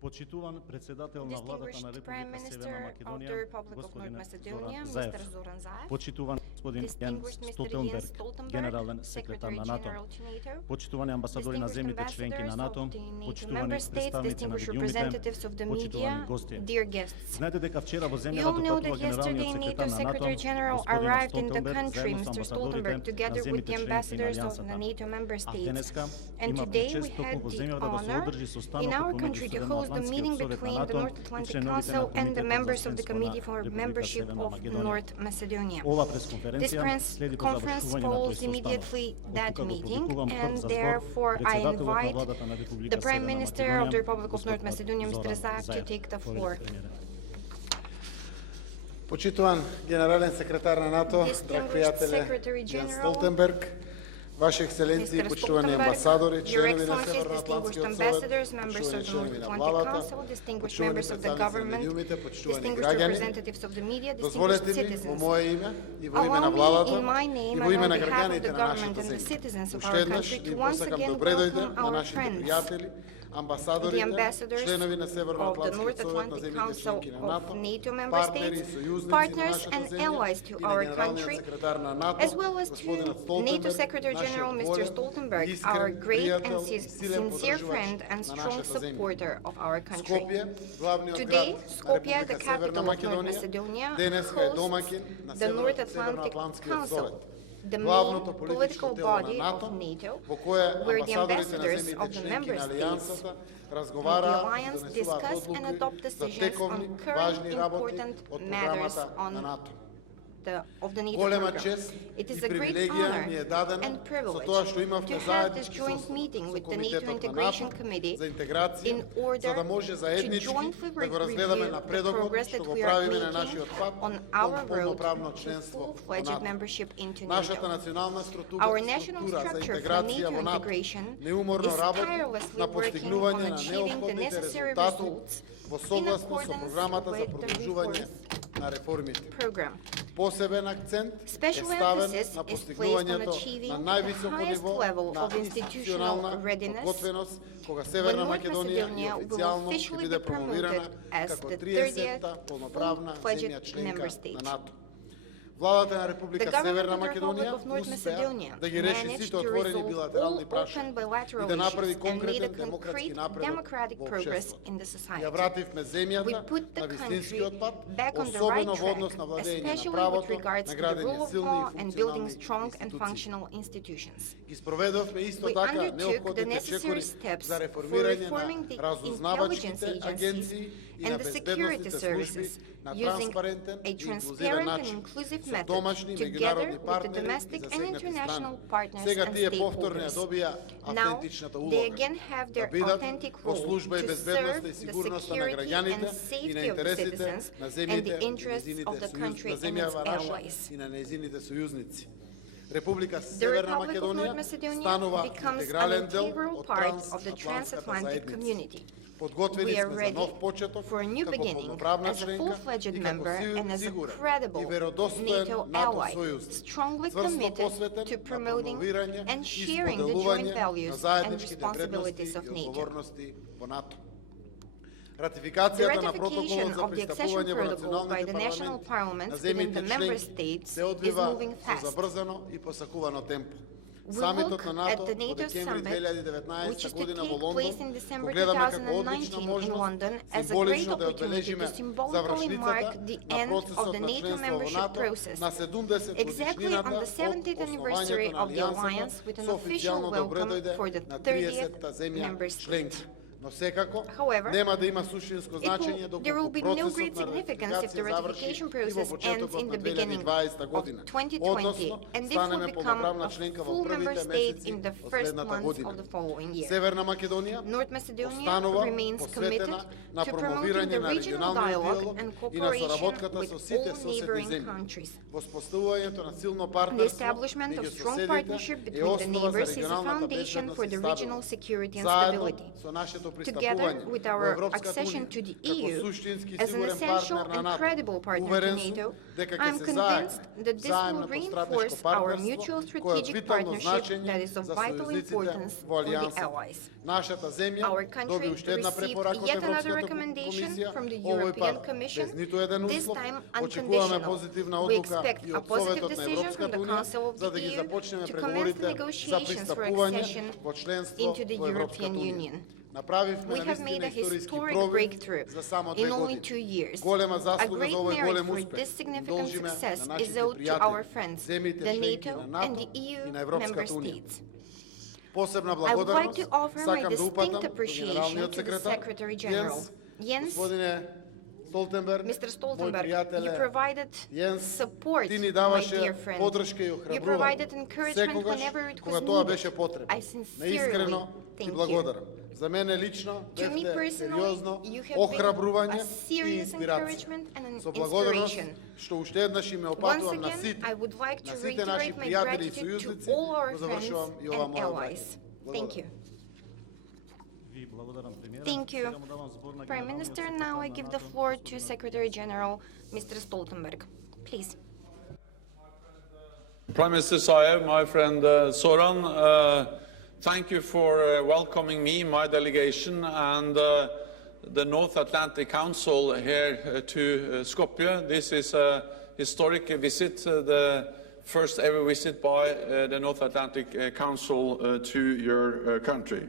Почитуван председател на владата на Република Северна Македонија, господин Зоран Заев. Почитуван господин Јенс Столтенберг, генерален секретар на НАТО. Почитувани амбасадори на земјите членки на НАТО, почитувани представници на медиумите, почитувани гости. Знаете дека вчера во земјава допатува генералниот секретар на НАТО, господин Столтенберг, заедно со амбасадорите на земјите членки на Алијансата. А денеска има чест токму во земјава да се одржи состанокот помеѓу the meeting between the North Atlantic Council and the members of the Committee for Membership of North Macedonia. This conference follows immediately that meeting, and therefore I invite the Prime Minister of the Republic of North Macedonia, Mr. Zaev, to take the floor. Почитуван генерален секретар на НАТО, драг пријателе Јенс Столтенберг, Ваши Екселенции, почитувани амбасадори, членови на Северноатлантскиот совет, почитувани членови на владата, почитувани представници на медиумите, почитувани граѓани, дозволете ми во моје име и во име на владата и во име на граѓаните на нашата земја уште еднаш да им посакам добре дојде на нашите пријатели, амбасадорите, членови на Северноатлантскиот совет на земјите членки на НАТО, партнери и сојузници на нашата земја и на генералниот секретар на НАТО, господин Столтенберг, General Mr. Stoltenberg, our great and sincere friend and strong supporter of our country. Today, Skopje, the capital of North Macedonia, hosts the North Atlantic Council, the main political body of NATO, where the ambassadors of the member states of the alliance discuss and adopt decisions on current important matters of the NATO program. It is a great honor and privilege to have this joint meeting with the NATO Integration Committee in order to jointly review the progress that we are making on our road to full-fledged membership into NATO. Our national structure for NATO integration is tirelessly working on achieving the necessary results in accordance with the reform program. Посебен акцент Special emphasis is placed on achieving the highest level of institutional readiness when North Macedonia will officially be promoted as the 30th full-fledged member state. Владата на Република Северна Македонија успеа да ги реши сите отворени билатерални прашања и да направи конкретен демократски напредок во општеството. Ја вративме земјата на вистинскиот пат, особено во однос на владење на правото, на градење силни и функционални институции. Ги спроведовме исто така неопходните чекори за реформирање на разузнавачките агенции и на безбедносните служби на транспарентен и инклузивен начин со домашни меѓународни партнери и засегнати страни. Сега тие повторно ја добија автентичната улога да бидат во служба и безбедноста и сигурноста на граѓаните и на интересите на земјите на земјава наша и на нејзините сојузници. Република Северна Македонија станува интегрален дел од трансатлантската заедница. Подготвени сме за нов почеток како полноправна членка и како сигурен и веродостоен НАТО сојузник, цврсто посветен на промовирање и споделување на заедничките вредности и одговорности во НАТО. Ратификацијата на протоколот за пристапување во националните парламенти на земјите членки се одвива со забрзано и посакувано темпо. Самитот на НАТО во декември 2019 година во Лондон го гледаме како одлична можност символично да одбележиме завршницата на процесот на членство во НАТО на 70 годишнината од основањето на Алијансата со официјално добре дојде на 30-та земја членки. Но секако нема да има суштинско значење доколку процесот на ратификација заврши и во почетокот на 2020 година, односно станеме полноправна членка во првите месеци од следната година. Северна Македонија останува посветена на промовирање на регионалниот диалог и на соработката со сите соседни земји. Воспоставувањето на силно партнерство меѓу соседите е основа за регионалната безбедност и стабилност. Заедно со нашето together with our accession to the EU as an essential and credible partner to NATO, I am convinced that this will reinforce our mutual strategic partnership that is of vital importance for the allies. Our country received yet another recommendation from the European Commission, this time unconditional. We expect a positive decision from the Council of the EU to commence the negotiations for accession into the European Union. We have made a historic breakthrough in only 2 years. A great merit for this significant success is owed to our friends, the NATO and the EU member states. I would like to offer my distinct appreciation to the Secretary General. Jens, Mr. Stoltenberg, you provided support, my dear friend. You provided encouragement whenever it was needed. I sincerely thank you. To me personally, you have been a serious encouragement and an inspiration. Once again, I would like to reiterate my gratitude to all our friends and allies. Thank you. Thank you, Prime Minister. Now I give the floor to Secretary General, Mr. Stoltenberg. Please. Prime Minister Zaev, my friend Zoran, thank you for welcoming me, my delegation, and the North Atlantic Council here to Skopje. This is a historic visit, the first ever visit by the North Atlantic Council to your country.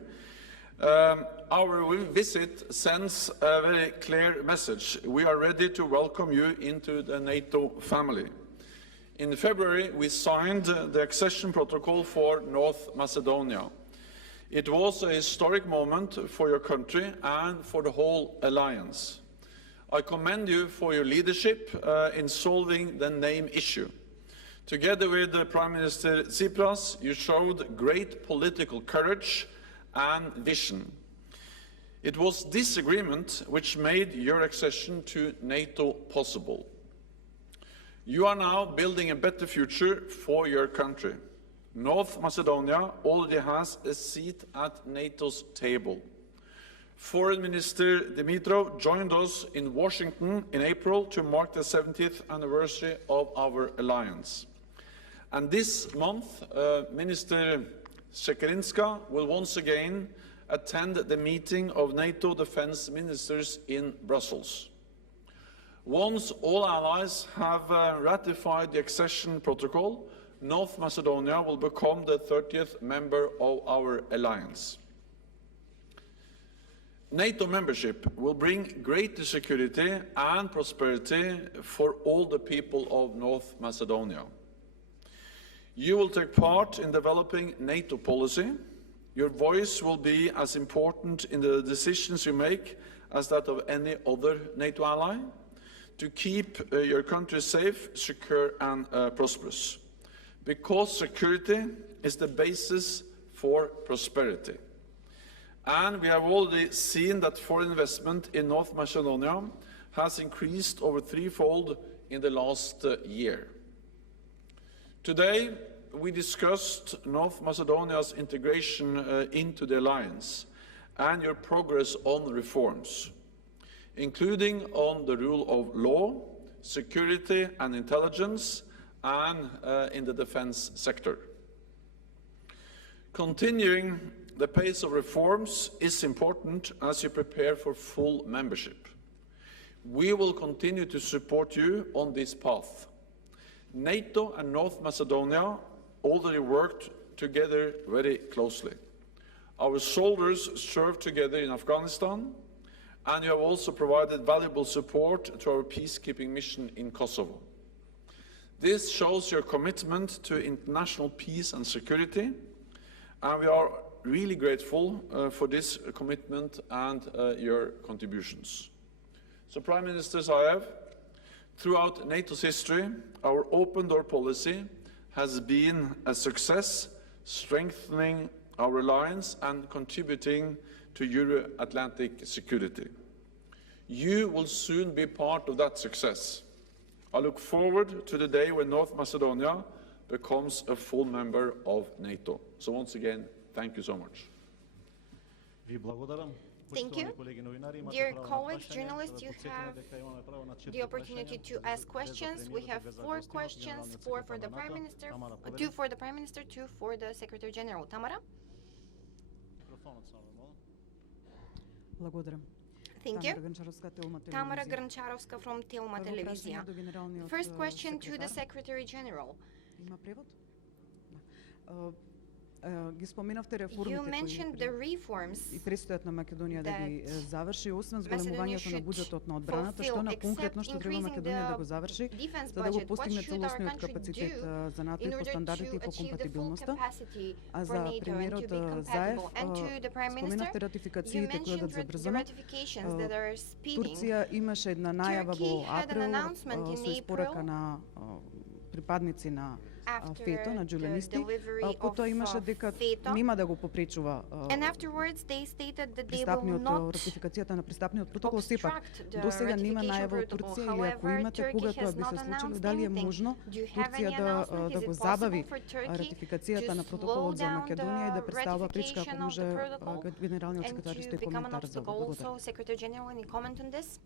Our visit sends a very clear message. We are ready to welcome you into the NATO family. In February, we signed the accession protocol for North Macedonia. It was a historic moment for your country and for the whole alliance. I commend you for your leadership in solving the name issue. Together with Prime Minister Tsipras, you showed great political courage and vision. It was this agreement which made your accession to NATO possible. You are now building a better future for your country. North Macedonia already has a seat at NATO's table. Foreign Minister Dimitrov joined us in Washington in April to mark the 70th anniversary of our alliance. And this month, Minister Shekerinska will once again attend the meeting of NATO defense ministers in Brussels. Once all allies have ratified the accession protocol, North Macedonia will become the 30th member of our alliance. NATO membership will bring greater security and prosperity for all the people of North Macedonia. You will take part in developing NATO policy. Your voice will be as important in the decisions you make as that of any other NATO ally to keep your country safe, secure and prosperous. Because security is the basis for prosperity. And we have already seen that foreign investment in North Macedonia has increased over threefold in the last year. Today, we discussed North Macedonia's integration into the alliance and your progress on reforms, including on the rule of law, security and intelligence, and in the defense sector. Continuing the pace of reforms is important as you prepare for full membership. We will continue to support you on this path. NATO and North Macedonia already worked together very closely. Our soldiers served together in Afghanistan, and you have also provided valuable support to our peacekeeping mission in Kosovo. This shows your commitment to international peace and security, and we are really grateful for this commitment and your contributions. So, Prime Minister Zaev, throughout NATO's history, our open door policy has been a success, strengthening our alliance and contributing to Euro-Atlantic security. You will soon be part of that success. I look forward to the day when North Macedonia becomes a full member of NATO. So once again, thank you so much. Thank you. Dear colleagues, journalists, you have the opportunity to ask questions. We have 4 questions, 4 for the Prime Minister, 2 for the Prime Minister, 2 for the Secretary General. Tamara? Благодаря. Thank you. Tamara Телевизия. Гранчаровска from Телма Първо Телевизия. пращане до генералният First question to the секретар. Secretary General. Има превод? Да. Ги споменавте You реформите mentioned the reforms и предстоят на Македонија да ги that заврши, освен Macedonia зголемувањето на should буџетот на одбраната, што на fulfill, конкретно што except треба increasing Македонија да the го заврши, defense за да го budget. What постигне should our целосниот country капацитет do за НАТО in и по order стандардите и to по achieve the full компатибилноста? capacity А for за NATO and to премиерот be Заев, compatible? And to the Prime Minister, споменавте you ратификациите кои mentioned идат the забрзано. ratifications that are speeding. Турција имаше една најава Turkey во had an април announcement in со испорака April на припадници на after ФЕТО, на the джулианисти, delivery потоа of имаше дека FETO. нема да го попречува And afterwards, they stated that they will пристапниот not ратификацијата на пристапниот протокол. Сепак obstruct the до сега нема ratification најава од protocol. Турција, или ако However, имате Turkey кога has тоа би not се случило, announced дали е anything. можно Do you have Турција any announcement? да Is го it забави possible for Turkey ратификацијата to на протоколот за slow down Македонија и да the представува пречка, ако ratification of може the protocol генералниот and секретар to исто become an коментар за obstacle? ова. Also, Благодарам. Secretary General, any comment on this?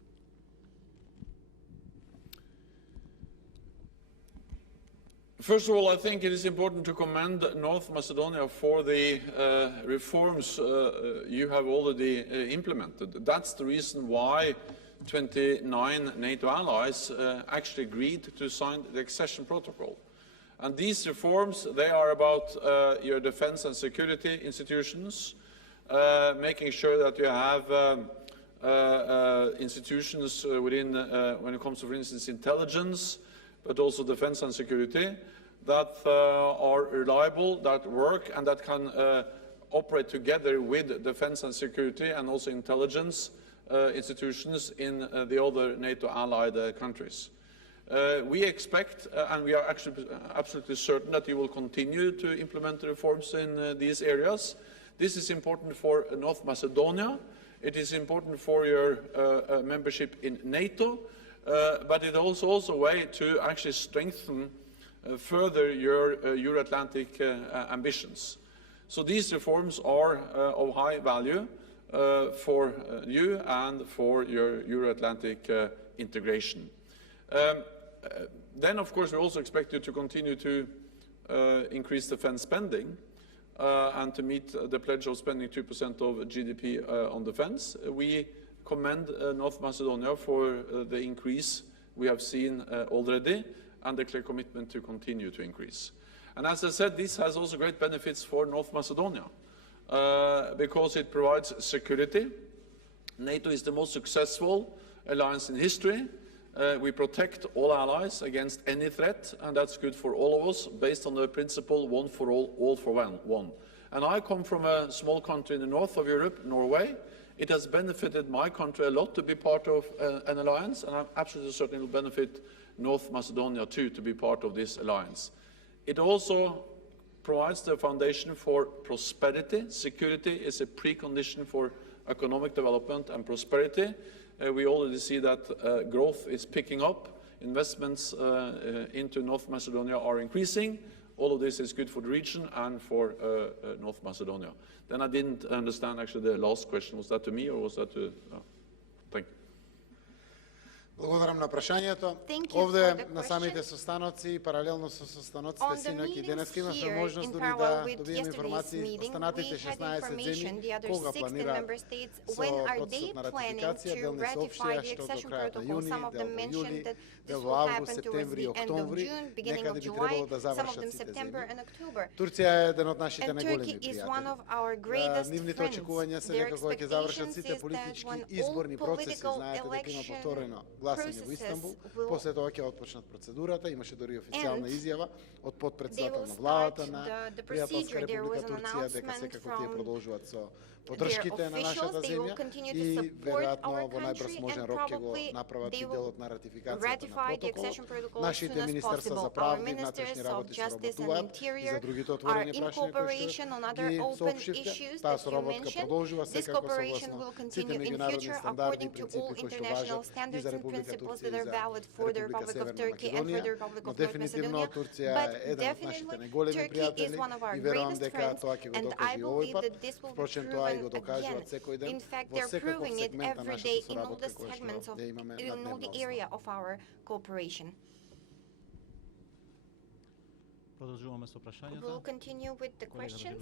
First of all, I think it is important to commend North Macedonia for the reforms you have already implemented. That's the reason why 29 NATO allies actually agreed to sign the accession protocol. And these reforms, they are about your defense and security institutions, making sure that you have institutions within, when it comes to, for instance, intelligence, but also defense and security, that are reliable, that work, and that can operate together with defense and security and also intelligence institutions in the other NATO allied countries. We expect, and we are actually absolutely certain, that you will continue to implement the reforms in these areas. This is important for North Macedonia. It is important for your membership in NATO, but it is also a way to actually strengthen further your Euro-Atlantic ambitions. So these reforms are of high value for you and for your Euro-Atlantic integration. Then, of course, we also expect you to continue to increase defense spending and to meet the pledge of spending 2% of GDP on defense. We commend North Macedonia for the increase we have seen already, and the clear commitment to continue to increase. And as I said, this has also great benefits for North Macedonia because it provides security. NATO is the most successful alliance in history. We protect all allies against any threat, and that's good for all of us, based on the principle one for all for one. And I come from a small country in the north of Europe, Norway. It has benefited my country a lot to be part of an alliance, and I'm absolutely certain it will benefit North Macedonia too to be part of this alliance. It also provides the foundation for prosperity. Security is a precondition for economic development and prosperity. We already see that growth is picking up. Investments into North Macedonia are increasing. All of this is good for the region and for North Macedonia. Then I didn't understand actually the last question. Was that to me or was that to... Thank you. Благодарам на прашањето. Овде на самите состаноци, паралелно со состаноците синоќ и денеска имавме можност дури да добиеме информации останатите 16 земји кога планираат со процесот на ратификација. Дел не соопштија што до крајот на јуни, дел во јули, дел во август, септември и октомври, некаде би требало да завршат сите земји. Турција е еден од нашите најголеми пријатели. Нивните очекувања се дека кога ќе завршат сите политички изборни процеси, знаете дека има повторено гласање во Истанбул, после тоа ќе отпочнат процедурата, имаше дори официјална изјава од потпредседател на владата на Пријателска република Турција дека секако тие продолжуваат со поддршките на нашата земја и веројатно во најбрз можен рок ќе го направат и делот на ратификацијата на протоколот. Нашите министерства за правди и внатрешни работи соработуваат и за другите отворени прашања кои што ги соопштивте. Таа соработка продолжува секако согласно сите меѓународни стандарди и принципи кои што важат и за Република principles that are valid for the Republic of Turkey and for the Republic of North Macedonia, but definitely Turkey is one of our greatest friends, and I believe that this will be proven again. In fact, they're proving it every day in all the segments of, in all the area of our cooperation. Продължуваме с опрашањата. We'll continue with the questions.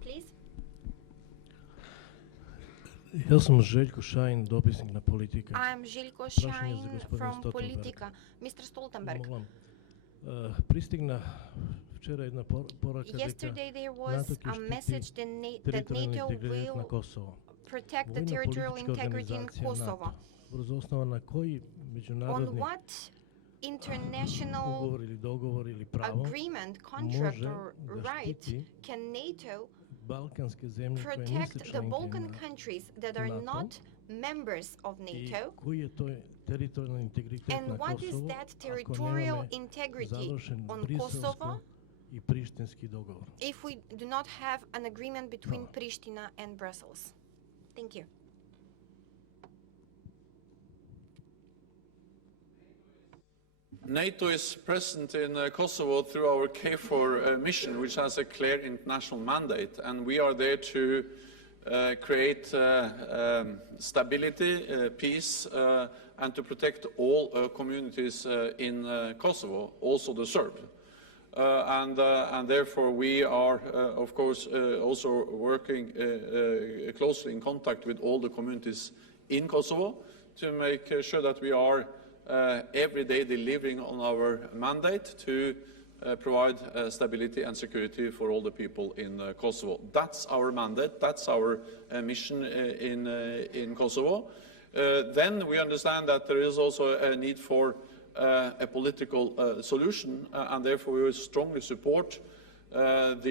Please. Јас сум Željko Šajn, dopisnik na Politika. I'm Željko Šajn from Politika. Mr. Stoltenberg. Pristigna вчера една порака дека Yesterday there was a message that NATO will protect the territorial integrity in Kosovo. Врз основа на кои On меѓународни what international уговори или договори или право agreement, contract може or да right штити can NATO балкански земји кои не се protect the членки Balkan на countries that are НАТО not members of и NATO? кој е тој територијален интегритет And на what is Косово that ако territorial немаме integrity завршен on Бриселско Kosovo и Приштински договор? if we do not have an agreement between Pristina and Brussels? Thank you. NATO is present in Kosovo through our KFOR mission, which has a clear international mandate, and we are there to create stability, peace, and to protect all communities in Kosovo, also the Serb. And therefore we are, of course, also working closely in contact with all the communities in Kosovo to make sure that we are every day delivering on our mandate to provide stability and security for all the people in Kosovo. That's our mandate, that's our mission in Kosovo. Then we understand that there is also a need for a political solution, and therefore we will strongly support that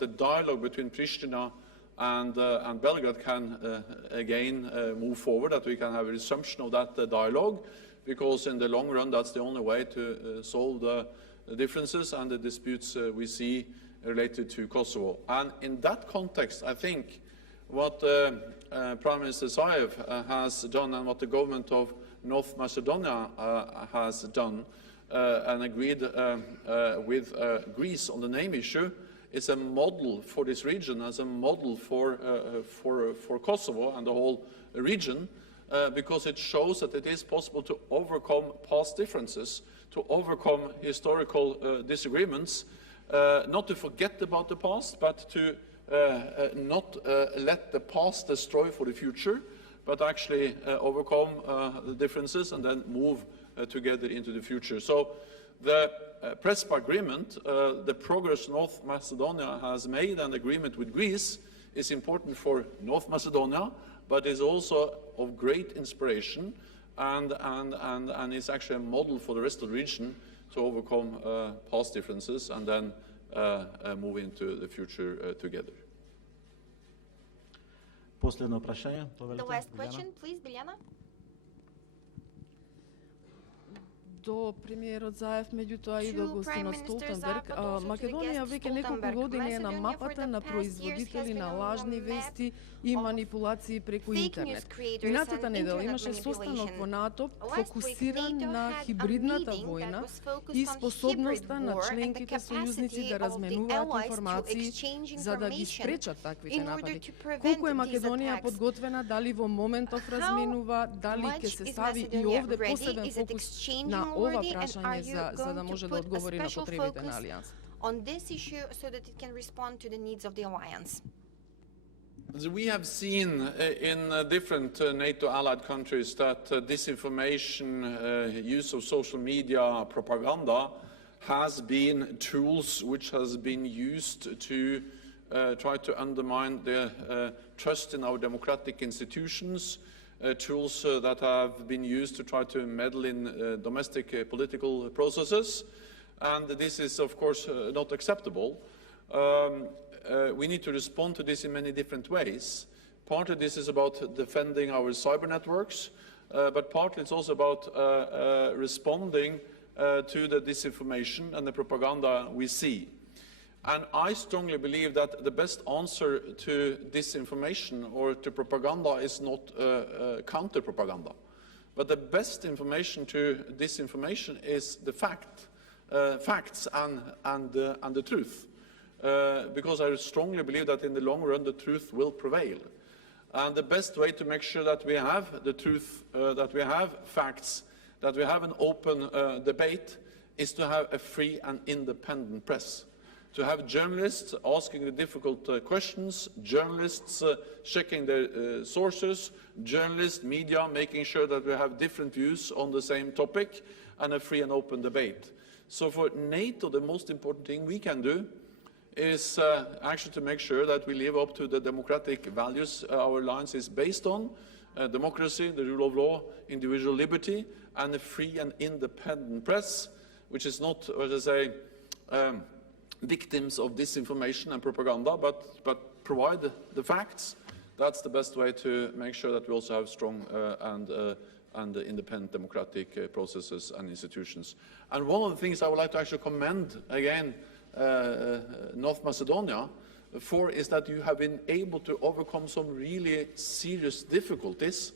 the dialogue between Pristina and Belgrade can again move forward, that we can have a resumption of that dialogue, because in the long run that's the only way to solve the differences and the disputes we see related to Kosovo. And in that context, I think what Prime Minister Zaev has done and what the government of North Macedonia has done and agreed with Greece on the name issue is a model for this region, as a model for Kosovo and the whole region, because it shows that it is possible to overcome past differences, to overcome historical disagreements, not to forget about the past, but to not let the past destroy for the future, but actually overcome the differences and then move together into the future. So the Prespa agreement, the progress North Macedonia has made, and agreement with Greece is important for North Macedonia, but is also of great inspiration and is actually a model for the rest of the region to overcome past differences and then move into the future together. Последно прашање, The last question, please, Biljana. До премиерот Заев, меѓутоа и до гостинот Столтенберг, Македонија веќе неколку години е на мапата на производители на лажни вести и манипулации преку интернет. Минатата недела имаше состанок во НАТО фокусиран на хибридната војна и способноста на членките сојузници да разменуваат информации за да ги спречат таквите напади. Колку е Македонија подготвена, дали во моментов разменува, дали ќе се стави и овде посебен фокус на ова прашање за да може да одговори на потребите на Алијанс? On this issue so that it can respond to the needs of the alliance. We have seen in different NATO allied countries that disinformation, use of social media, propaganda has been tools which has been used to try to undermine the trust in our democratic institutions, tools that have been used to try to meddle in domestic political processes, and this is of course not acceptable. We need to respond to this in many different ways. Part of this is about defending our cyber networks, but partly it's also about responding to the disinformation and the propaganda we see. And I strongly believe that the best answer to disinformation or to propaganda is not counter-propaganda. But the best information to disinformation is the facts and the truth. Because I strongly believe that in the long run the truth will prevail. And the best way to make sure that we have the truth, that we have facts, that we have an open debate is to have a free and independent press. To have journalists asking the difficult questions, journalists checking their sources, journalists, media, making sure that we have different views on the same topic, and a free and open debate. So for NATO, the most important thing we can do is actually to make sure that we live up to the democratic values our alliance is based on, democracy, the rule of law, individual liberty, and a free and independent press, which is not, as I say, victims of disinformation and propaganda, but provide the facts. That's the best way to make sure that we also have strong and independent democratic processes and institutions. And one of the things I would like to actually commend again North Macedonia for is that you have been able to overcome some really serious difficulties,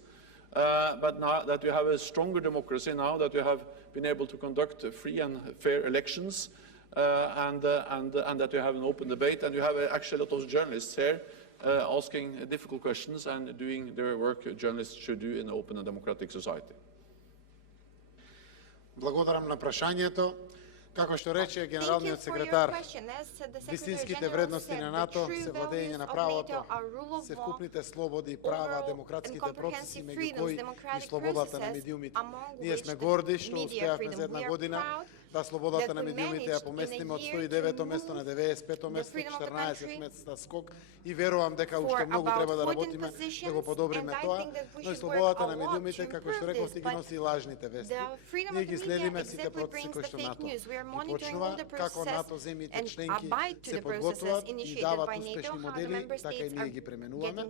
but now that you have a stronger democracy now, that you have been able to conduct free and fair elections, and that you have an open debate, and you have actually a lot of journalists here asking difficult questions and doing their work journalists should do in an open and democratic society. Благодарам на прашањето. Како што рече генералниот секретар, вистинските вредности на НАТО се владење на правото, се вкупните слободи, права, демократските процеси, меѓу кои и слободата на медиумите. Ние сме горди што успеавме за една година да слободата на медиумите ја поместиме од 109-то место на 95-то место, 14 места скок, и верувам дека уште многу треба да работиме да го подобриме тоа, но и слободата на медиумите, како што рековте, ги носи лажните вести. Ние ги следиме сите процеси кои што НАТО ги почнува, како НАТО земјите членки се подготвуваат и дават успешни модели, така и ние ги пременуваме.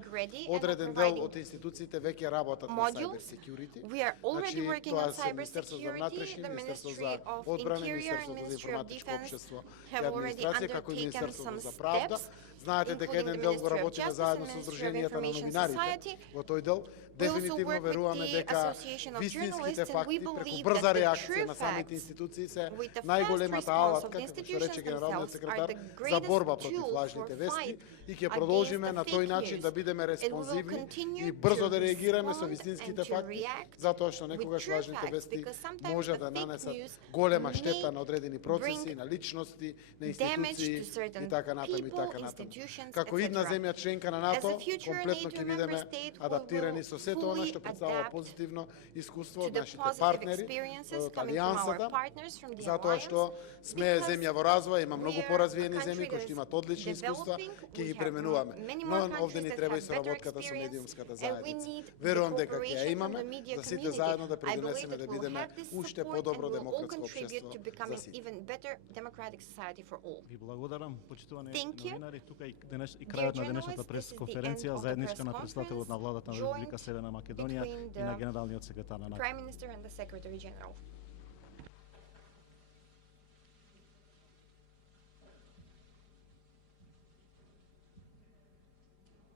Одреден дел од институциите веќе работат на cyber security. Значи, тоа се Министерство за внатрешни, Министерство за одбрана, Министерството за информатичко општество и администрација, како и Министерството за правда. Знаете дека еден дел го работиме заедно со Сдруженијата на новинарите. Во тој дел дефинитивно веруваме дека вистинските факти преку брза реакција на самите институции се најголемата алатка, како што рече генералниот секретар, за борба против лажните вести, и ќе продолжиме на тој начин да бидеме респонзивни и брзо да реагираме со вистинските факти, затоа што некогаш лажните вести може да нанесат голема штета на одредени процеси, на личности, на институции и така натаму и така натаму. Како идна земја членка на НАТО, комплетно ќе бидеме адаптирани со сето она што представува позитивно искуство од нашите партнери од Алијансата, затоа што сме земја во развој, има многу поразвиени земји кои што имаат одлични искуства, ќе ги пременуваме. Но овде ни треба и соработката со медиумската заедница. Верувам дека ќе ја имаме, за сите заедно да придонесеме да бидеме уште подобро демократско општество за сите. Ви благодарам, почитувани новинари. Тука и крајот на денешната пресконференција заедничка на председателот на владата на Република Северна Македонија и на генералниот секретар на НАТО.